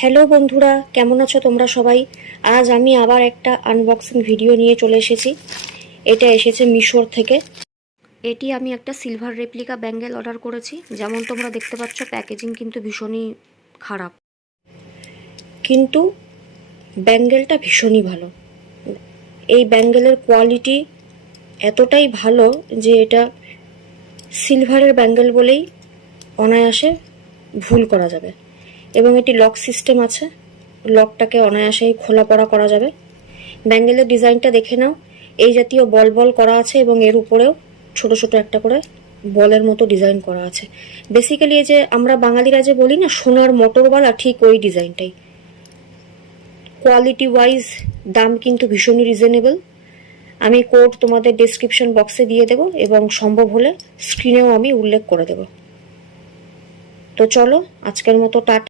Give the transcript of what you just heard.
Hello বন্ধুরা, কেমন আছো তোমরা সবাই? আজ আমি আবার একটা আনবক্সিং ভিডিও নিয়ে চলে এসেছি। এটা এসেছে মিশোর থেকে। এটি আমি একটা সিলভার রেপ্লিকা ব্যাঙ্গেল অর্ডার করেছি। যেমন তোমরা দেখতে পাচ্ছ, প্যাকেজিং কিন্তু ভীষণই খারাপ, কিন্তু ব্যাঙ্গেলটা ভীষণই ভালো। এই ব্যাঙ্গেলের কোয়ালিটি এতটাই ভালো যে এটা সিলভারের ব্যাঙ্গেল বলেই অনায়াসে ভুল করা যাবে। এবং এটি লক সিস্টেম আছে, লকটাকে অনায়াসেই খোলা পড়া করা যাবে। ব্যাঙ্গেলের ডিজাইনটা দেখে নাও, এই জাতীয় বল বল করা আছে এবং এর উপরেও ছোট ছোট একটা করে বলের মতো ডিজাইন করা আছে। বেসিক্যালি এই যে আমরা বাঙালিরা যে বলি না সোনার মোটরওয়ালা, ঠিক ওই ডিজাইনটাই। কোয়ালিটি ওয়াইজ দাম কিন্তু ভীষণই রিজনেবল। আমি কোড তোমাদের ডেসক্রিপশন বক্সে দিয়ে দেবো এবং সম্ভব হলে স্ক্রিনেও আমি উল্লেখ করে দেবো। তো চলো, আজকের মতো টাটা।